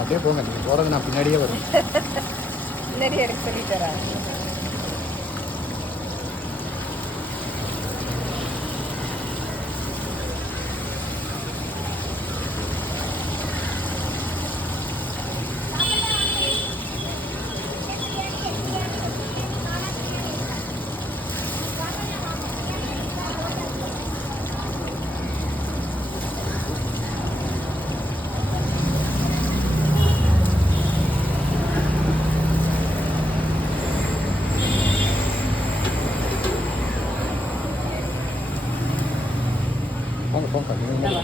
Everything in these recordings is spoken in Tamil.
அப்படியே போங்க, நீங்கள் போகிறது நான் பின்னாடியே வரும். பின்னாடி எடுக்க சொல்லி தரேன். போங்க போங்க நீங்கள்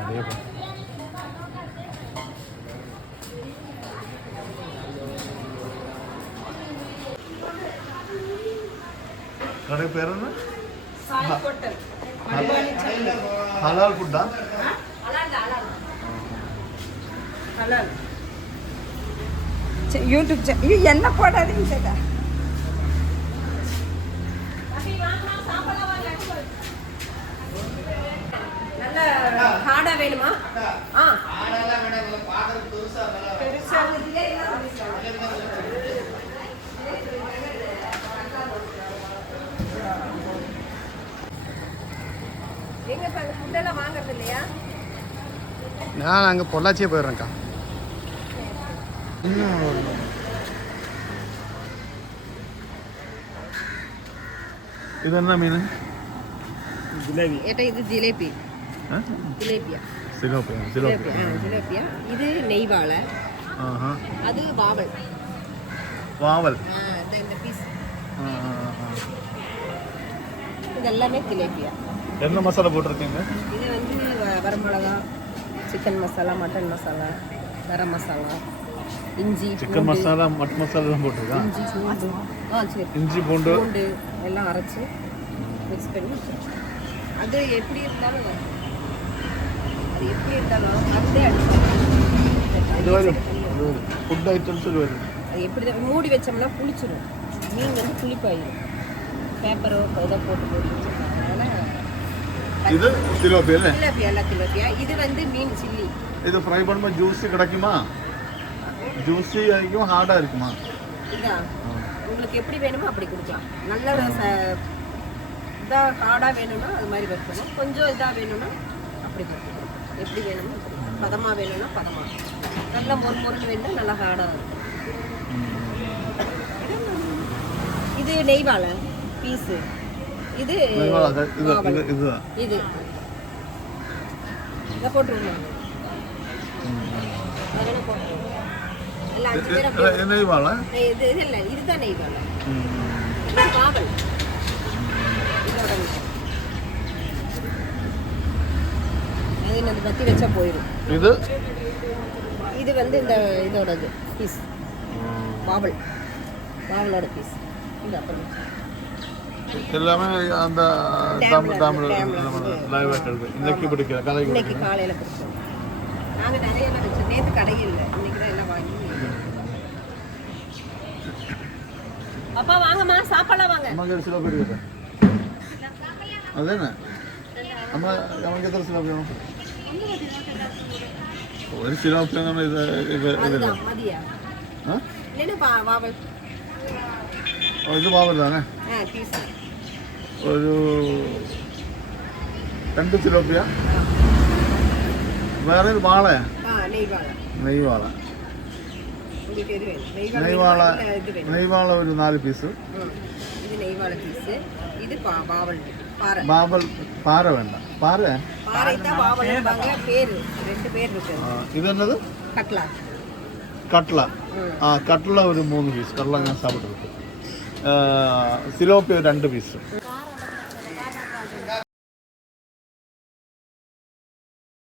அப்படியே போங்க. கடை பேர் என்ன? சாய் ஹோட்டல். ஹலால் ஃபுட்டா? ஹலால். யூடியூப் சேனல் என்ன போடாதீங்க சேட்டா. நல்ல ஹார்டா வேணுமா? பெருசா எங்க இப்ப ஃபுட்டெல்லாம் வாங்குறது இல்லையா? நான் அங்கே பொள்ளாச்சியே போயிடுறேன்க்கா. இது என்ன மீன்? ஜிலேபி. ஏட்டா இது ஜிலேபி. ஜிலேபியா? ஜிலேபியா. இது நெய்வாழை. அது வாவல். வாவல். இந்த பீஸ். இது எல்லாமே ஜிலேபியா. என்ன மசாலா போட்டிருக்கீங்க? இது வந்து வரமிளகா, சிக்கன் மசாலா, மட்டன் மசாலா, கரம் மசாலா, இஞ்சி, சிக்கன் மசாலா, மட்டன் மசாலா தான் போட்டிருக்கா? இஞ்சி பூண்டு. சரி. இஞ்சி பூண்டு எல்லாம் அரைச்சி மிக்ஸ் பண்ணி வச்சிருக்கோம். அது எப்படி இருந்தாலும் அப்படியே இது வரும் ஃபுட் ஐட்டம்ஸ் வரும். அது எப்படி மூடி வச்சோம்னா புளிச்சிடும். மீன் வந்து புளிப்பாயிடும். பேப்பரோ இதை போட்டு மூடி வச்சிருக்காங்க. அதனால இது திலோப்பியா இல்ல? திலோப்பியா இல்ல, திலோப்பியா. இது வந்து மீன் சில்லி. இது ஃப்ரை பண்ணும்போது ஜூஸி கிடைக்குமா? ஜூஸி ஆகிக்கும், ஹார்டாக இருக்குமா? இதான் உங்களுக்கு எப்படி வேணுமோ அப்படி கொடுக்கலாம். நல்ல இதாக ஹார்டாக வேணும்னா அது மாதிரி வைக்கணும். கொஞ்சம் இதாக வேணும்னா அப்படி வைக்கணும். எப்படி வேணுமோ பதமாக வேணும்னா பதமாக. நல்லா மொறு வேணும்னா நல்லா ஹார்டாக இருக்கும். இது நெய்வாழை பீஸு. இது இது இதை போட்டுருவோம். அதெல்லாம் போட்டுருவோம். எல்லாம் 5 பேர். நெய்வாழை இது இல்லை, இதுதான் நெய்வாழை. வாவல். இதோட அது நம்ம பற்றி வச்சா போயிடும். இது வந்து இந்த இதோடது பீஸ் வாவல். வாவலோட பீஸ். இந்த அப்புறம் எல்லாமே அந்த இன்னைக்கு பிடிக்கிற கதை. இன்னைக்கு காலையில் பிடிச்சோம். நாங்கள் நிறைய வச்சோம். நேற்று கடையில் இல்லை, இன்னைக்கு தான் எல்லாம் வாங்கி. அப்பா வாங்கம்மா, சாப்பாடலாம் வாங்க. അതന്നെ നമുക്ക് എത്ര സിലോപ്പിയോ? ഒരു സിലോപ്പിയോ ഇത് വാവൽ ഒരു 2 സിലോപ്പിയ. വേറെ വാളയാ? നെയ്വാള. നെയ്വാള ഒരു 4 പീസ്. பாவல் பாறை வேண்டாம். பாறை இது என்னது? கட்லா. கட்லா ஒரு 3 பீஸ். கட்லா ഞാൻ சாப்பிட்டு. സിലോപ്പി 2 പീസ്.